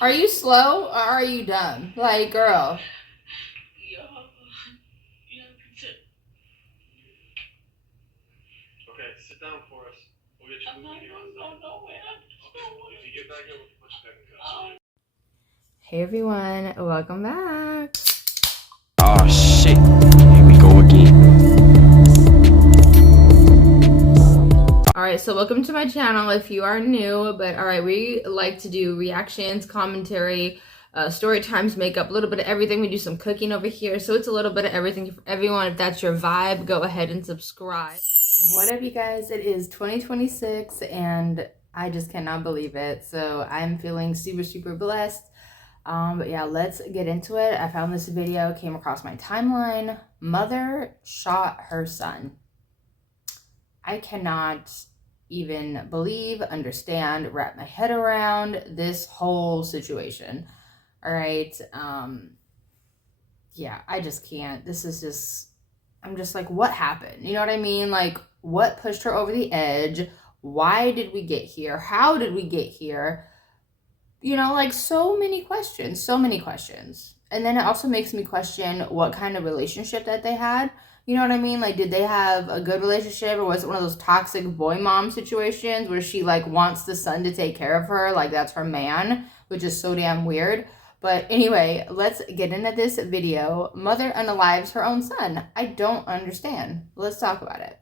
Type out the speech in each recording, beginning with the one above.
Are you slow or are you dumb? Like, girl. Okay, sit down for us. We'll get you moving here. If you get back here, we can put you back in custody. Hey everyone, welcome back. Oh shit, here we go again. Alright, so welcome to my channel if you are new, but alright, we like to do reactions, commentary, story times, makeup, a little bit of everything. We do some cooking over here, so it's a little bit of everything for everyone. If that's your vibe, go ahead and subscribe. What up, you guys? It is 2026 and I just cannot believe it. So I'm feeling super blessed. But yeah, let's get into it. I found this video, came across my timeline. Mother shot her son. I cannot even believe, understand, wrap my head around this whole situation. All right. Yeah, I just can't. This is just, I'm just like, what happened? You know what I mean? Like, what pushed her over the edge? Why did we get here? How did we get here? You know, like so many questions. And then it also makes me question what kind of relationship that they had. You know what I mean? Like, did they have a good relationship, or was it one of those toxic boy mom situations where she like wants the son to take care of her, like that's her man, which is so damn weird. But anyway, let's get into this video. Mother unalives her own son. I don't understand. Let's talk about it.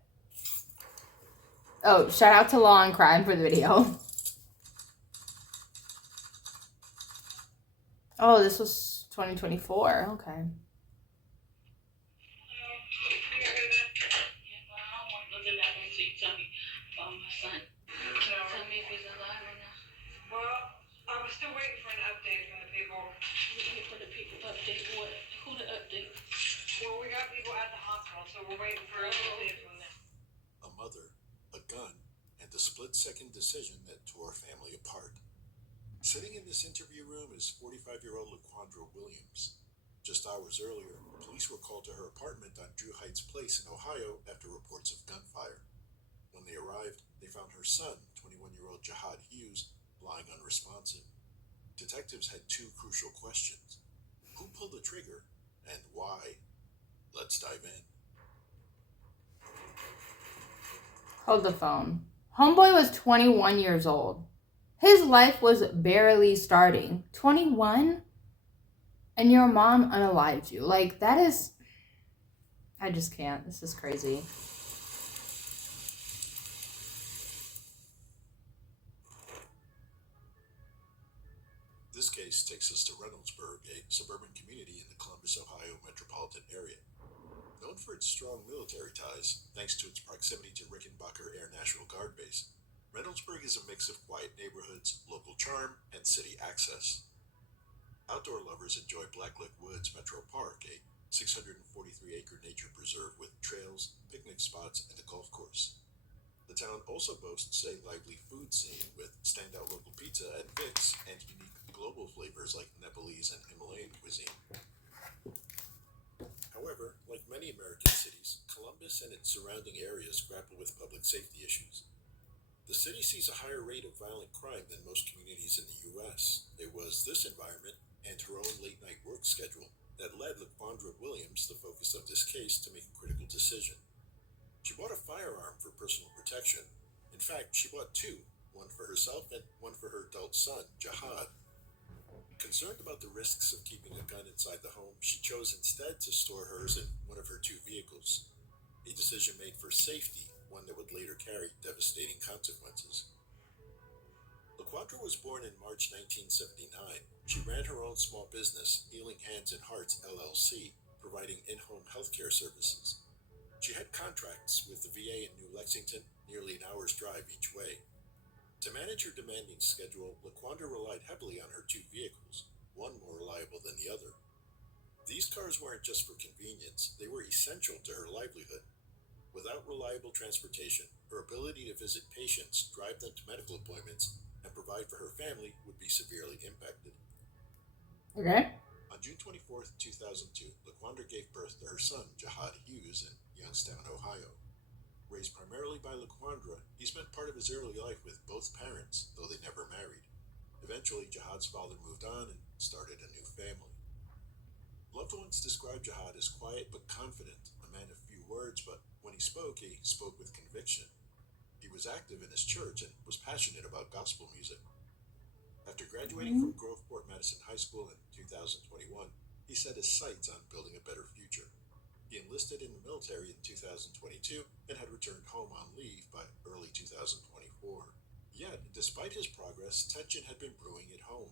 Oh, shout out to Law and Crime for the video. Oh, this was 2024. Okay. I'm still waiting for an update from the people. Waiting for the people update what? Who to update? Well, we got people at the hospital, so we're waiting for an update from them. A mother, a gun, and a split-second decision that tore our family apart. Sitting in this interview room is 45-year-old Laquandra Williams. Just hours earlier, police were called to her apartment on Drew Heights Place in Ohio after reports of gunfire. When they arrived, they found her son, 21-year-old Jahad Hughes, lying unresponsive. Detectives had two crucial questions. Who pulled the trigger, and why? Let's dive in. Hold the phone. Homeboy was 21 years old. His life was barely starting. 21? And your mom unalived you. Like, that is... I just can't. This is crazy. This case takes us to Reynoldsburg, a suburban community in the Columbus, Ohio metropolitan area. Known for its strong military ties, thanks to its proximity to Rickenbacker Air National Guard Base, Reynoldsburg is a mix of quiet neighborhoods, local charm, and city access. Outdoor lovers enjoy Blacklick Woods Metro Park, a 643-acre nature preserve with trails, picnic spots, and a golf course. The town also boasts a lively food scene with standout local pizza at Vic's and unique global flavors like Nepalese and Himalayan cuisine. However, like many American cities, Columbus and its surrounding areas grapple with public safety issues. The city sees a higher rate of violent crime than most communities in the U.S. It was this environment and her own late-night work schedule that led Laquandra Williams, the focus of this case, to make a critical decision. She bought a firearm for personal protection. In fact, she bought two, one for herself and one for her adult son, Jahad. Concerned about the risks of keeping a gun inside the home, she chose instead to store hers in one of her two vehicles. A decision made for safety, one that would later carry devastating consequences. Laquandra was born in March 1979. She ran her own small business, Healing Hands and Hearts LLC, providing in-home healthcare services. She had contracts with the VA in New Lexington, nearly an hour's drive each way. To manage her demanding schedule, Laquandra relied heavily on her two vehicles, one more reliable than the other. These cars weren't just for convenience, they were essential to her livelihood. Without reliable transportation, her ability to visit patients, drive them to medical appointments, and provide for her family would be severely impacted. Okay. On June 24, 2002, Laquandra gave birth to her son, Jahad Hughes, in Youngstown, Ohio. Raised primarily by Laquandra, he spent part of his early life with both parents, though they never Eventually, Jihad's father moved on and started a new family. Loved ones described Jihad as quiet but confident, a man of few words, but when he spoke with conviction. He was active in his church and was passionate about gospel music. After graduating from Groveport Madison High School in 2021, he set his sights on building a better future. He enlisted in the military in 2022 and had returned home on leave by early 2024. Yet, despite his progress, tension had been brewing at home.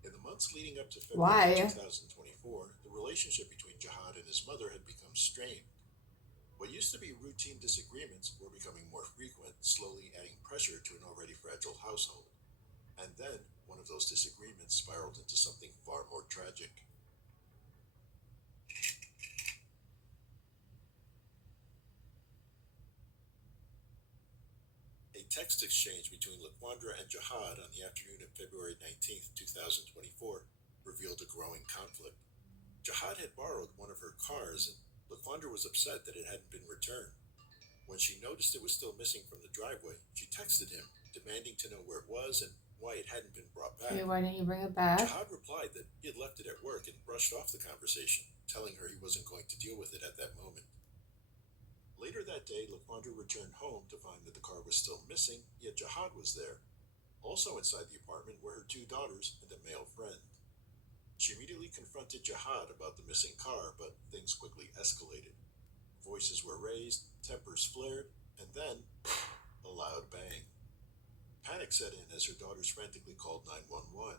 In the months leading up to February 2024, the relationship between Jihad and his mother had become strained. What used to be routine disagreements were becoming more frequent, slowly adding pressure to an already fragile household. And then, one of those disagreements spiraled into something far more tragic. A text exchange between Laquandra and Jihad on the afternoon of February 19th, 2024, revealed a growing conflict. Jihad had borrowed one of her cars, and Laquandra was upset that it hadn't been returned. When she noticed it was still missing from the driveway, she texted him, demanding to know where it was and why it hadn't been brought back. Okay, why didn't you bring it back? Jihad replied that he had left it at work and brushed off the conversation, telling her he wasn't going to deal with it at that moment. Later that day, Laquandra returned home to find that the car was still missing, yet Jihad was there. Also inside the apartment were her 2 daughters and a male friend. She immediately confronted Jihad about the missing car, but things quickly escalated. Voices were raised, tempers flared, and then a loud bang. Panic set in as her daughters frantically called 911.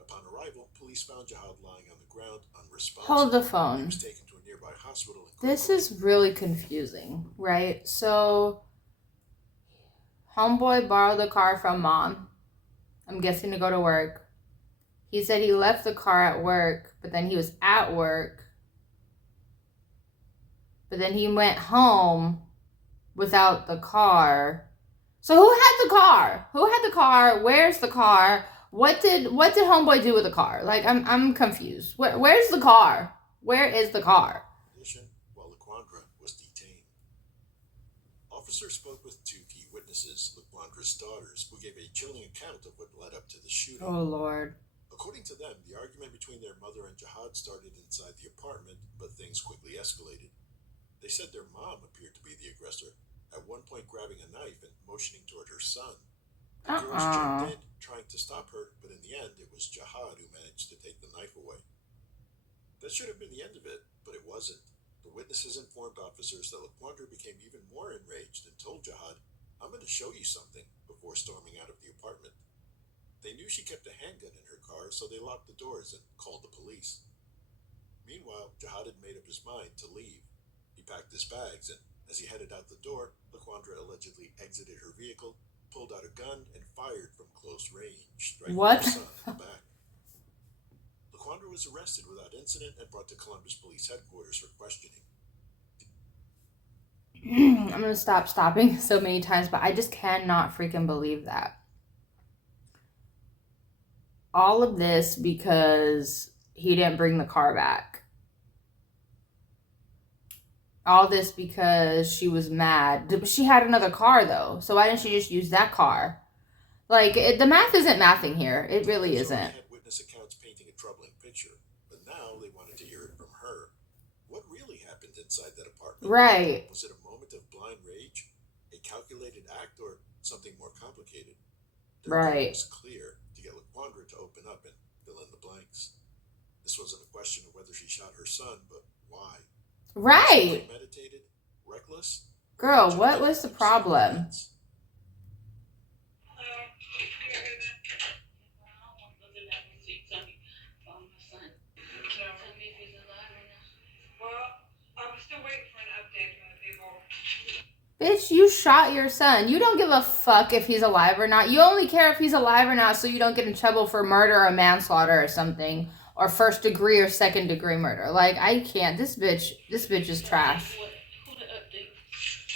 Upon arrival, police found Jihad lying on the ground, unresponsive. Hold the He phone. was taken to a nearby hospital. This is really confusing, right? So, homeboy borrowed the car from mom. I'm guessing to go to work. He said he left the car at work, but then he was at work. But then he went home without the car. So who had the car? Who had the car? Where's the car? What did homeboy do with the car? Like, I'm confused. Where's the car? Where is the car? While Laquandra was detained. Officers spoke with 2 key witnesses, Laquandra's daughters, who gave a chilling account of what led up to the shooting. Oh, Lord. According to them, the argument between their mother and Jihad started inside the apartment, but things quickly escalated. They said their mom appeared to be the aggressor, at one point grabbing a knife and motioning toward her son. The girls jumped in, trying to stop her, but in the end, it was Jihad who managed to take the knife away. That should have been the end of it, but it wasn't. The witnesses informed officers that Laquandra became even more enraged and told Jihad, "I'm going to show you something," before storming out of the apartment. They knew she kept a handgun in her car, so they locked the doors and called the police. Meanwhile, Jihad had made up his mind to leave. He packed his bags, and as he headed out the door, Laquandra allegedly exited her vehicle, pulled out a gun, and fired from close range, striking her son in the back. Laquandra was arrested without incident and brought to Columbus Police Headquarters for questioning. I'm going to stop stopping so many times, but I just cannot freaking believe that. All of this because he didn't bring the car back. All this because she was mad. She had another car, though. So why didn't she just use that car? Like, the math isn't mathing here. It really isn't. They had witness accounts painting a troubling picture, but now they wanted to hear it from her. What really happened inside that apartment? Right. Was it a moment of blind rage, a calculated act, or something more complicated? Their goal was clear, to get Laquandra to open up and fill in the blanks. This wasn't a question of whether she shot her son, but why? Right. Premeditated, reckless. Girl, what was the problem? Bitch, you shot your son. You don't give a fuck if he's alive or not. You only care if he's alive or not so you don't get in trouble for murder or manslaughter or something. Or 1st degree or 2nd degree murder. Like, I can't. This bitch is trash. Who to update?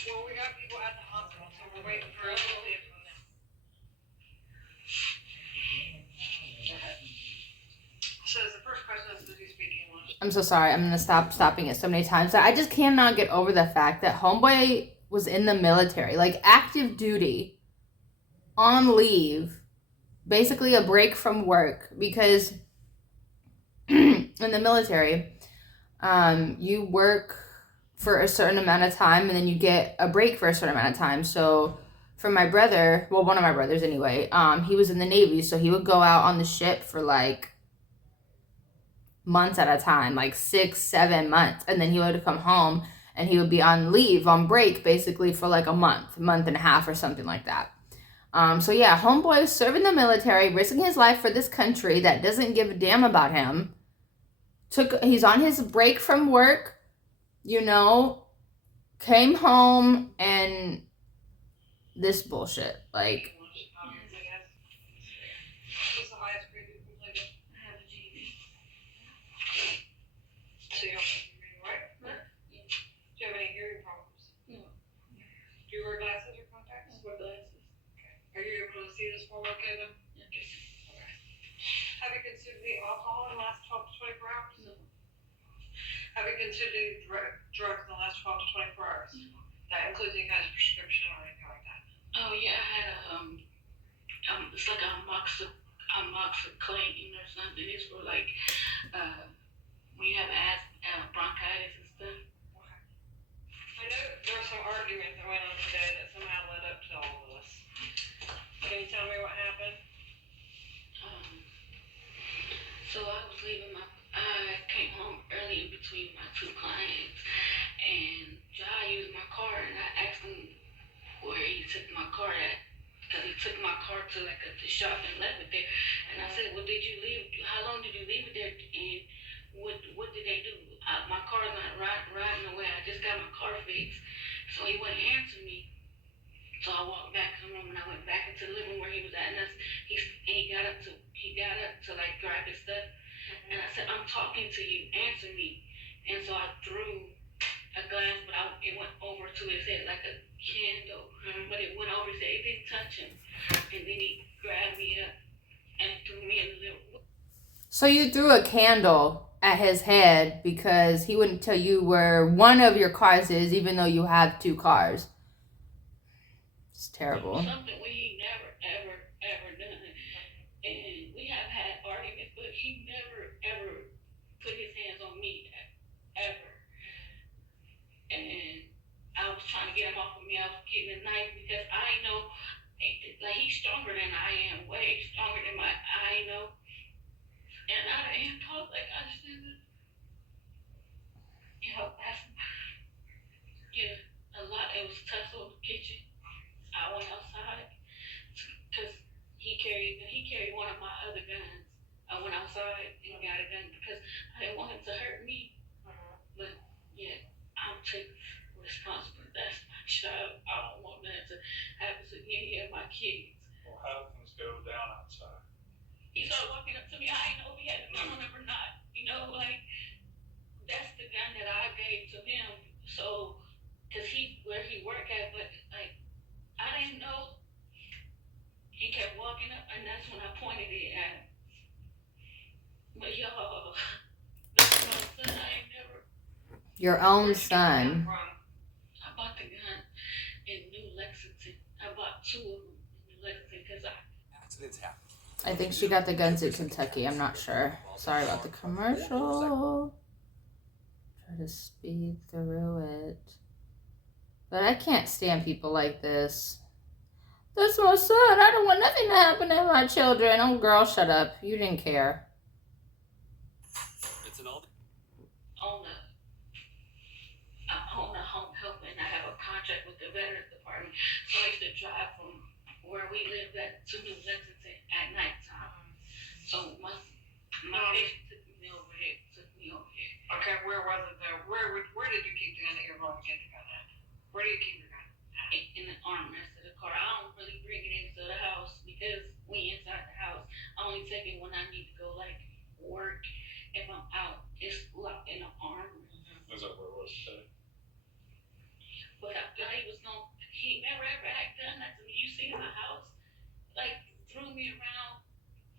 Well, we got people at the hospital, so we're waiting for an update from them. So the first question is, who's speaking on? I'm so sorry. I'm going to stop stopping it so many times. I just cannot get over the fact that homeboy was in the military. Like, active duty. On leave. basically a break from work, because in the military, you work for a certain amount of time and then you get a break for a certain amount of time. So for my brother, well, one of my brothers anyway, he was in the Navy, so he would go out on the ship for like months at a time, like 6-7 months, and then he would come home and he would be on leave, on break, basically for like a month and a half or something like that. So yeah, homeboy is serving the military, risking his life for this country that doesn't give a damn about him. He's on his break from work, you know, came home, and this bullshit, like. What's the highest grade you completed? I have a GED. So you don't have to read, right? Do you have any hearing problems? No. Do you wear glasses or contacts? I wear glasses. Okay. Are you able to see this form okay then? Yes. Okay. Have you consumed any alcohol in the last 12 to 24 hours? No. Have you consumed any drugs in the last 12 to 24 hours? No. That includes any kind of prescription or anything like that? Oh yeah, I had it's like amoxicillin or something. It's for like when you have bronchitis and stuff. Okay. I know there was some argument that went on today that somehow led up to all of this. Can you tell me what happened? So I was leaving I came home early in between my two clients, and Jai used my car, and I asked him where he took my car at, because he took my car to like the shop and left it there. And I said, well, how long did you leave it there, and what did they do? My car's not riding away. I just got my car fixed. So he wouldn't answer me. So I walked back to the room, and I went back into the living room where he was at, and he got up to like grab his stuff. And I said, I'm talking to you, answer me. And so I threw a glass, but it went over to his head like a candle. But it went over his head, it didn't touch him. And then he grabbed me up and threw me in the living room. So you threw a candle at his head because he wouldn't tell you where one of your cars is, even though you have two cars. It's terrible. Something we never, ever, ever done. And we have had arguments, but he never, ever put his hands on me, ever. And I was trying to get him off of me. I was getting a knife because I know, like, he's stronger than I am, way stronger than I know. And I didn't talk like I shouldn't. A lot. It was a tussle in the kitchen. I went outside because he carried one of my other guns. I went outside and got a gun because I didn't want him to hurt me. But yeah, I'm taking responsibility. That's my child. I don't want that to happen to any of my kids. Well, how do things go down outside? He started walking up to me. I didn't know if he had a gun on him or not. You know, like, that's the gun that I gave to him. So, because where he worked at, but like, I didn't know. He kept walking up, and that's when I pointed it at him. But y'all, that's my son. I ain't never. Your own son. I bought the gun in New Lexington. I bought two of them in New Lexington because Accidents happen. I think she got the guns in Kentucky. I'm not sure. Sorry about the commercial. Try to speed through it. But I can't stand people like this. That's my son. I don't want nothing to happen to my children. Oh, girl, shut up. You didn't care. It's an old. I own a home health, and I have a contract with the Veterans Department. So I used to drive from where we lived at to New Lexington at nighttime. So my patient took me over here. Okay, where was it though? Where did you keep the gun that you're going to get the gun at? Where do you keep your gun? In the armrest of the car. I don't really bring it into the house because we inside the house. I only take it when I need to go like work. If I'm out, it's locked in the armrest. Is that where it was today? But I thought he never ever had done that to me. You see in the house, like threw me around,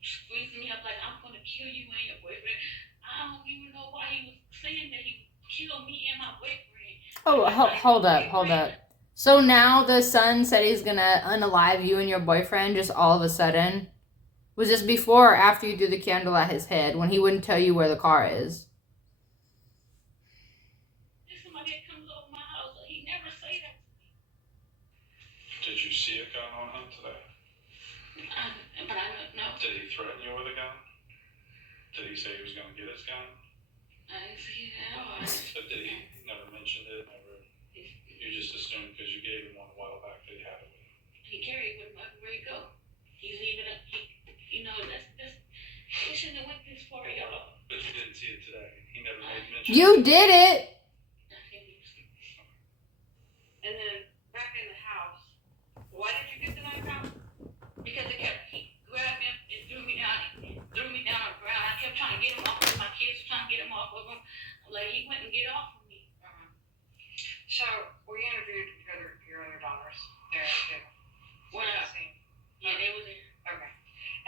squeezed me up like I'm gonna kill you and your boyfriend. I don't even know why he was saying that he would kill me and my boyfriend. Oh, hold up. So now the son said he's gonna unalive you and your boyfriend just all of a sudden? Was this before or after you threw the candle at his head when he wouldn't tell you where the car is? There's somebody that comes over my house, and he never say that to me. Did you see a gun on him today? But I don't know. Did he threaten you with a gun? Did he say he was going to get his gun? I didn't see that. Or But did he never mention it? Never. You just assumed because you gave him one a while back that he had it with him. he carried with him everywhere he go. He's leaving it. You know, we shouldn't have went this far, y'all. But you didn't see it today. He never made mention. You did it! And then back in the house, why did you get the knife out? Because he grabbed me up and threw me down on the ground. I kept trying to get him off of my kids, trying to get him off of him. Like, he wouldn't get off of me. So we interviewed your other daughters there at dinner. When I seen. Yeah, they were there. Okay.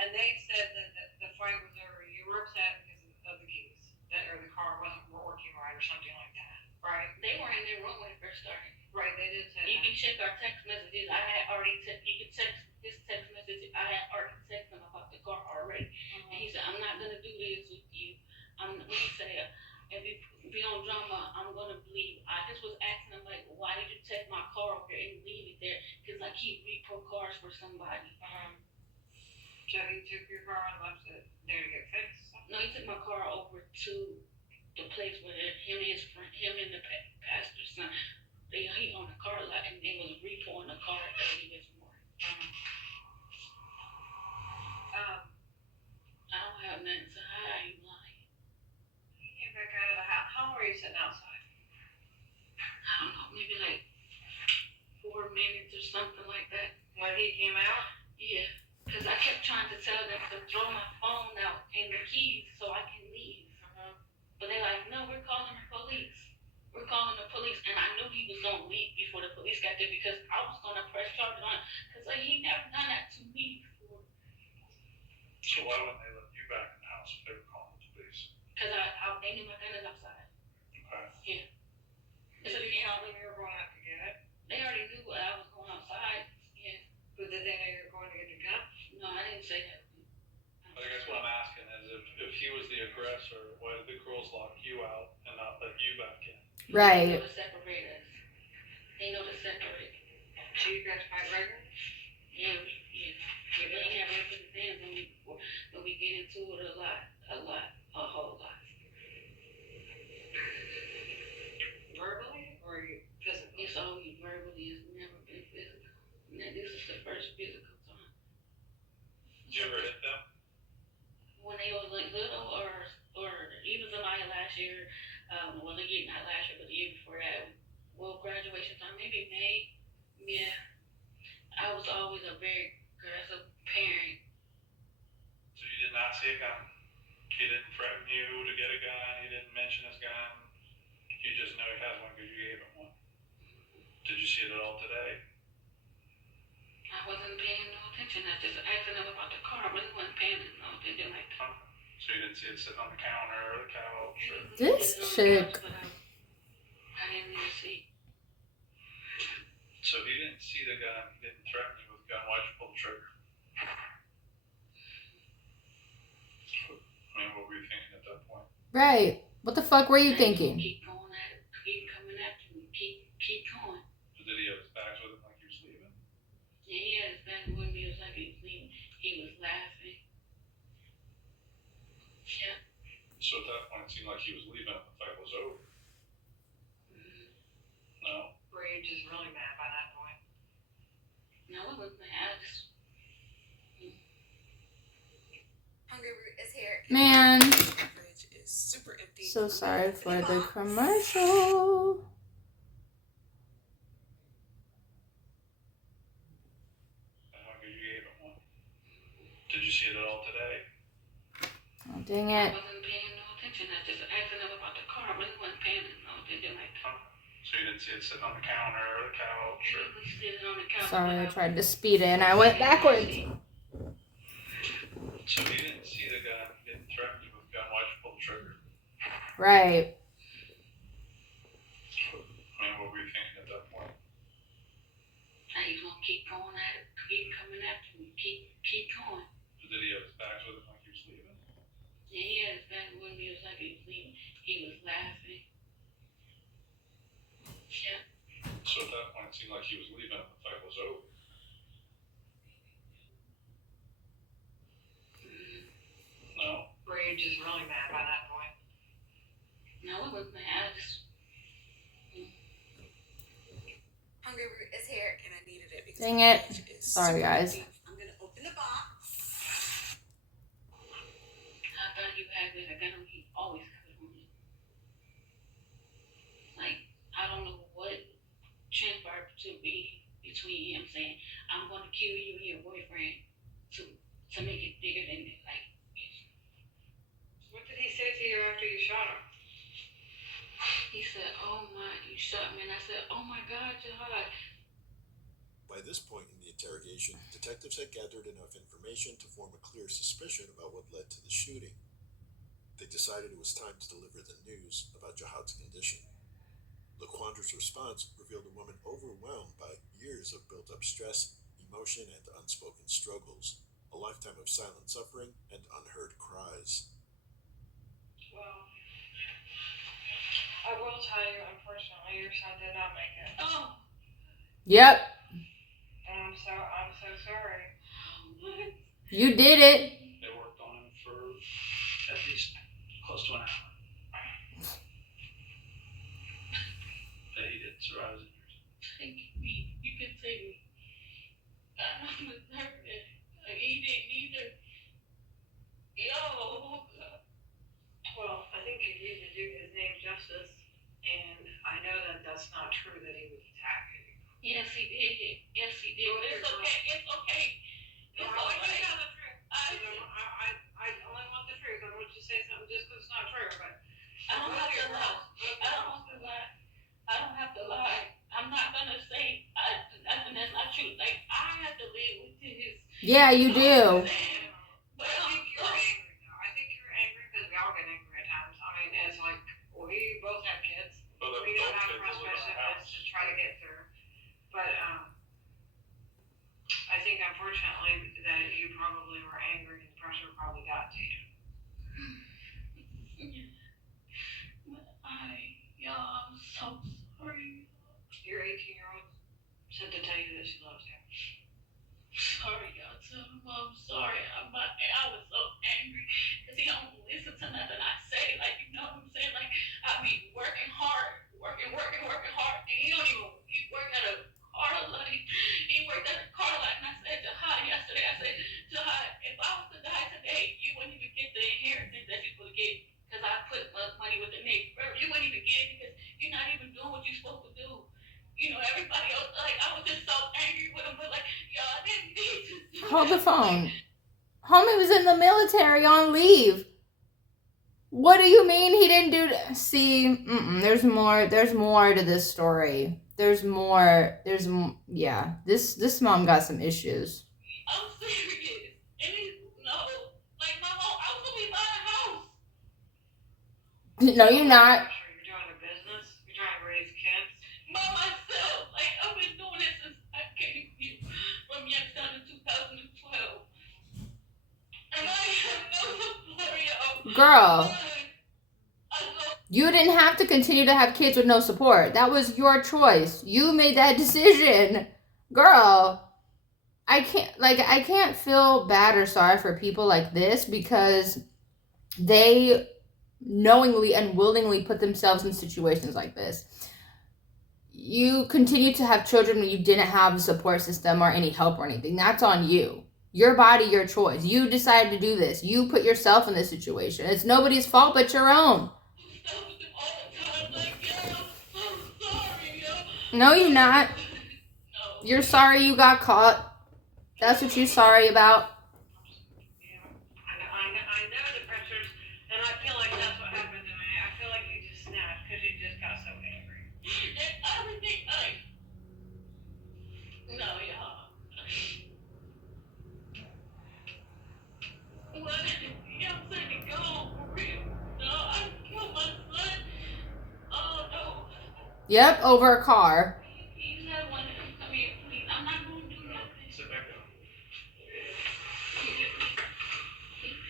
And they said that the fight was over. You were upset because of the keys, or the car wasn't working right, or something like that, right? They were in their room when it first started. Right. They did say You that. can check our text messages. I had already you can text his text message. I had already texted him about the car already. And he said, I'm not gonna do this with you. What he said, if you be on drama, I'm gonna believe. I just was asking him, like, why did you take my car over there and leave it there? Because I keep repo cars for somebody. So he took your car and left it there to get fixed? No, he took my car over to the place where him and the pastor's son, he owned a car lot and they was repoing the car early this morning. I don't have nothing to hide. You lying? He came back out of the house. How long were you sitting outside? I don't know, maybe like 4 minutes or something like that. When he came out? Yeah, because I kept trying to tell them to throw my phone out and the keys so I can leave. But they're like, no, we're calling the police. We're calling the police. And I knew he was going to leave before the police got there because I was going to press charges on him. Because like, he never done that to me before. So why wouldn't they let you back in the house if they were calling the police? Because they knew my gun is outside. Okay. Did you tell them you were going out to get it? They already knew I was going outside. Yeah. But did they know you were going to get your gun? No, I didn't say that. I guess what I'm asking is if he was the aggressor, why did the girls lock you out and not let you back in? Right. They know to separate us. They know to separate. So you guys fight regularly? Yeah. But they never understand when we get into it a whole lot. Verbally or physically? It's only verbally, it's never been physical. Now, this is the first physical time. Did you ever hit them? When they was like little or even somebody last year, well, again, not last year, but the year before that, well, graduation time, maybe May. Yeah. I was always a very aggressive parent. So you did not see a gun? He didn't threaten you to get a gun? He didn't mention his gun? You just know he has one because you gave him one? Did you see it at all today? I wasn't paying no attention. I just asking them about the car. I really wasn't paying no attention like that. So you didn't see it sitting on the counter or the couch? Or... This chick. I didn't even see. So if you didn't see the gun, he didn't threaten you with a gun, why'd you pull the trigger? I mean, what were you thinking at that point? Right. What the fuck were you thinking? Keep going at it. Keep coming after me. Keep going. But did he have his bags with him like he was leaving? Yeah, he had his back with me. It was like he was leaving. He was laughing. Yeah. So at that point, it seemed like he was leaving and the fight was over. No? Were you just really mad by that point? No, I wasn't mad. Hungry Root is here. Man. The fridge is super empty. So sorry for the commercial. How could you gave him one? Did you see it at all today? Oh, dang I it. wasn't paying no attention. I just asking them about the car. I really wasn't paying no attention like that. So you didn't see it sitting on the counter or the couch or... We sitting on the couch. Sorry, I tried to speed it and I went backwards. So he didn't see the gun, he didn't threaten you with a gun, why'd you pull the trigger? Right. I mean, what were you thinking at that point? I was gonna keep going at it. Keep coming after me. Keep going. Did he have his he was leaving, he was laughing. Yeah. So at that point, it seemed like he was leaving and the fight was over. No? Were you just really mad by that point? No, I was mad. I just, Hungry Root is here, and I needed it because Dang my it. fridge is Sorry, super guys. empty. I'm gonna open the box. I thought he had this. I got him. He always covered on me. Like, I don't know what transpired to be between him saying, I'm going to kill you and your boyfriend to make it bigger than it. Like, What did he say to you after you shot him? he said, oh my, you shot me. And I said, oh my God, Jihad. By this point in the interrogation, detectives had gathered enough information to form a clear suspicion about what led to the shooting. They decided it was time to deliver the news about Jihad's condition. Laquandra's response revealed a woman overwhelmed by years of built-up stress, emotion, and unspoken struggles, a lifetime of silent suffering and unheard cries. Well, I will tell you, unfortunately, your son did not make it. Oh, Yep. And I'm so sorry. what? You did it. They worked on him for at least close to an hour. That he didn't survive his injuries. Take me. You can take me. I don't deserve it. Like, he didn't either. Yo. Well, I think you need to do his name justice, and I know that that's not true that he was attacking you. Yes, he did. Yes, he did. But it's okay. It's okay. No, It's I want you okay. to tell the truth. I only want the truth. I don't want you to say something just because it's not true, but I don't have to lie. I don't have to lie. I don't have to lie. I'm not gonna say nothing that's not true. Like, I have to live with this. Yeah, you do. But I think you're angry now. I think you're angry because we all get angry at times. I mean, it's like we both have kids. Both We know how kids that live in frustrating our it is to try to get through. But I think unfortunately that you probably were angry and the pressure probably got to you. Y'all, I'm so sorry. Your 18-year-old said to tell you that she loves you. Sorry, y'all. Tell him I'm sorry. I was so angry because he don't listen to nothing I say. Like, you know what I'm saying? Like, I be working hard, working hard, and he work at a car lot. He worked at a car lot, and I said to Jihad yesterday, I said, Jihad, if I was to die today, you wouldn't even get the inheritance that you're supposed to get because I put money with the neighbor. You wouldn't even get it because you're not even doing what you're supposed to do. You know, everybody else, like, I was just so angry with him, but like, y'all didn't need to do Hold the that. phone. Homie was in the military on leave. What do you mean he didn't do that? See, there's more to this story. Yeah. This mom got some issues. I'm serious. And like my whole, I was gonna be buying a house. No, you're not. You're doing a business. You're trying to raise kids. By myself. Like, I've been doing this since I came here from Youngstown in 2012. And I have no support, y'all. Girl, you didn't have to continue to have kids with no support. That was your choice. You made that decision. Girl, I can't feel bad or sorry for people like this because they knowingly and willingly put themselves in situations like this. You continue to have children when you didn't have a support system or any help or anything. That's on you. Your body, your choice. You decided to do this. You put yourself in this situation. It's nobody's fault but your own. No, you're not. You're sorry you got caught. That's what you're sorry about. I know the pressures, and I feel like that's what happened to me. I feel like you just snapped because you just got so angry. And everything, like, no, y'all. What? Y'all said to go for real. No, I killed my son. Oh, no. Yep, over a car. Please have one of them come here, please. I'm not going to do nothing. Sit back down.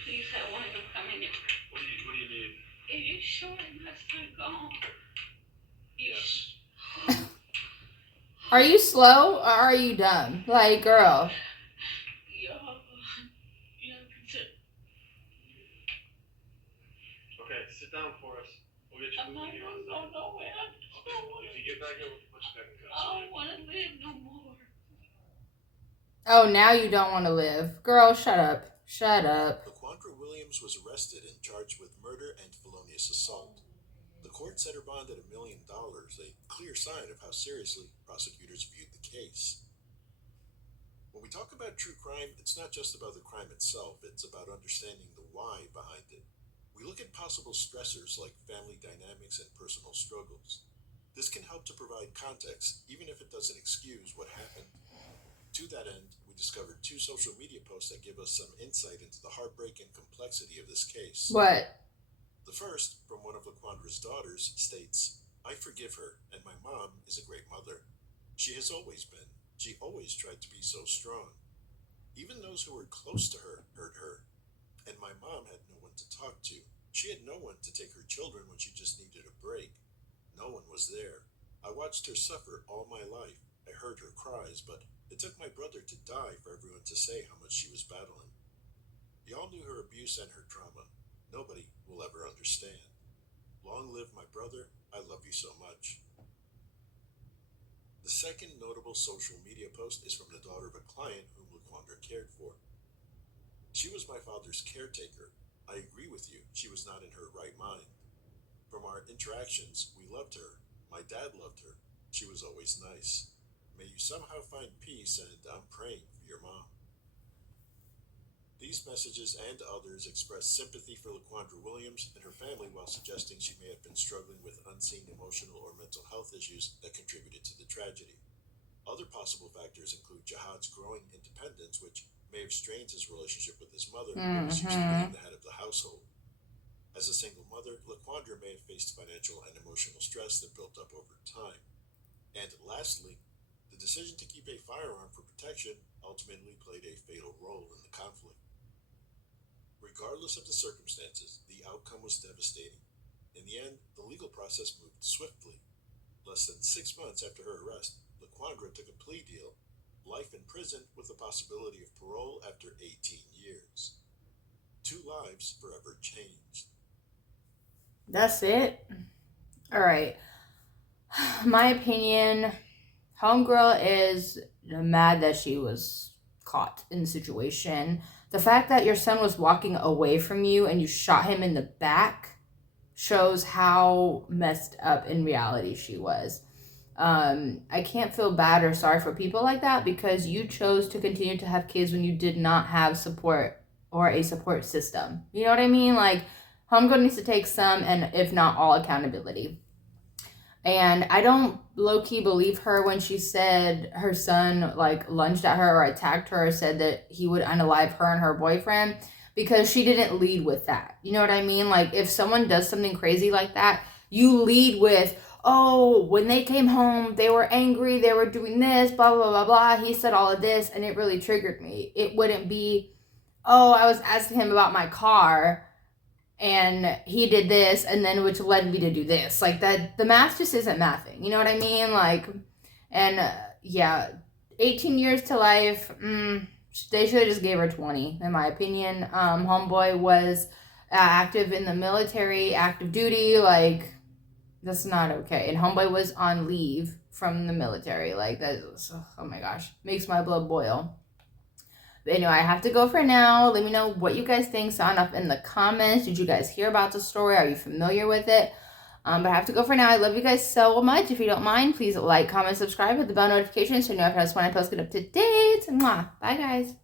Please have one of them come in here. What do you need? If you Are you slow or are you dumb? Like, girl. Okay, sit down for us. We'll get you moving here. I'm not going nowhere. Okay, if you get back here, we can put you back in cuffs. I don't want to live no more. Oh, now you don't want to live. Girl, shut up. Shut up. Laquandra Williams was arrested and charged with murder and felonious assault. The court set her bond at $1 million, a clear sign of how seriously prosecutors viewed the case. When we talk about true crime, it's not just about the crime itself, it's about understanding the why behind it. We look at possible stressors like family dynamics and personal struggles. This can help to provide context, even if it doesn't excuse what happened. To that end, we discovered 2 social media posts that give us some insight into the heartbreak and complexity of this case. What? The first, from one of Laquandra's daughters, states, "I forgive her, and my mom is a great mother. She has always been. She always tried to be so strong. Even those who were close to her hurt her. And my mom had no one to talk to. She had no one to take her children when she just needed a break. No one was there. I watched her suffer all my life. I heard her cries, but it took my brother to die for everyone to say how much she was battling. We all knew her abuse and her trauma. Nobody will ever understand. Long live my brother. I love you so much." The second notable social media post is from the daughter of a client whom Laquandra cared for. "She was my father's caretaker. I agree with you, she was not in her right mind. From our interactions, we loved her. My dad loved her. She was always nice. May you somehow find peace, and I'm praying for your mom." These messages and others express sympathy for Laquandra Williams and her family while suggesting she may have been struggling with unseen emotional or mental health issues that contributed to the tragedy. Other possible factors include Jihad's growing independence, which may have strained his relationship with his mother, who was used to being the head of the household. As a single mother, Laquandra may have faced financial and emotional stress that built up over time. And lastly, the decision to keep a firearm for protection ultimately played a fatal role in the conflict. Regardless of the circumstances, the outcome was devastating. In the end, the legal process moved swiftly. Less than 6 months after her arrest, Laquandra took a plea deal, life in prison with the possibility of parole after 18 years. 2 lives forever changed. That's it? Alright. My opinion, homegirl is mad that she was caught in the situation. The fact that your son was walking away from you and you shot him in the back shows how messed up in reality she was. I can't feel bad or sorry for people like that because you chose to continue to have kids when you did not have support or a support system. You know what I mean? Like, homegirl needs to take some and if not all accountability. And I don't low-key believe her when she said her son like lunged at her or attacked her or said that he would unalive her and her boyfriend, because she didn't lead with that. You know what I mean? Like, if someone does something crazy like that, you lead with, "Oh, when they came home, they were angry, they were doing this, blah, blah, blah, blah. He said all of this and it really triggered me." It wouldn't be, "Oh, I was asking him about my car and he did this and then which led me to do this." Like, that, the math just isn't mathing. You know what I mean? Like, and yeah, 18 years to life, they should have just gave her 20, in my opinion. Homeboy was active in the military, active duty. Like, that's not okay. And homeboy was on leave from the military. Like, that is, oh my gosh, makes my blood boil. But anyway, I have to go for now. Let me know what you guys think. Sound up in the comments. Did you guys hear about the story? Are you familiar with it? But I have to go for now. I love you guys so much. If you don't mind, please like, comment, subscribe, hit the bell notification so you know when I post it up to date. Mwah. Bye, guys.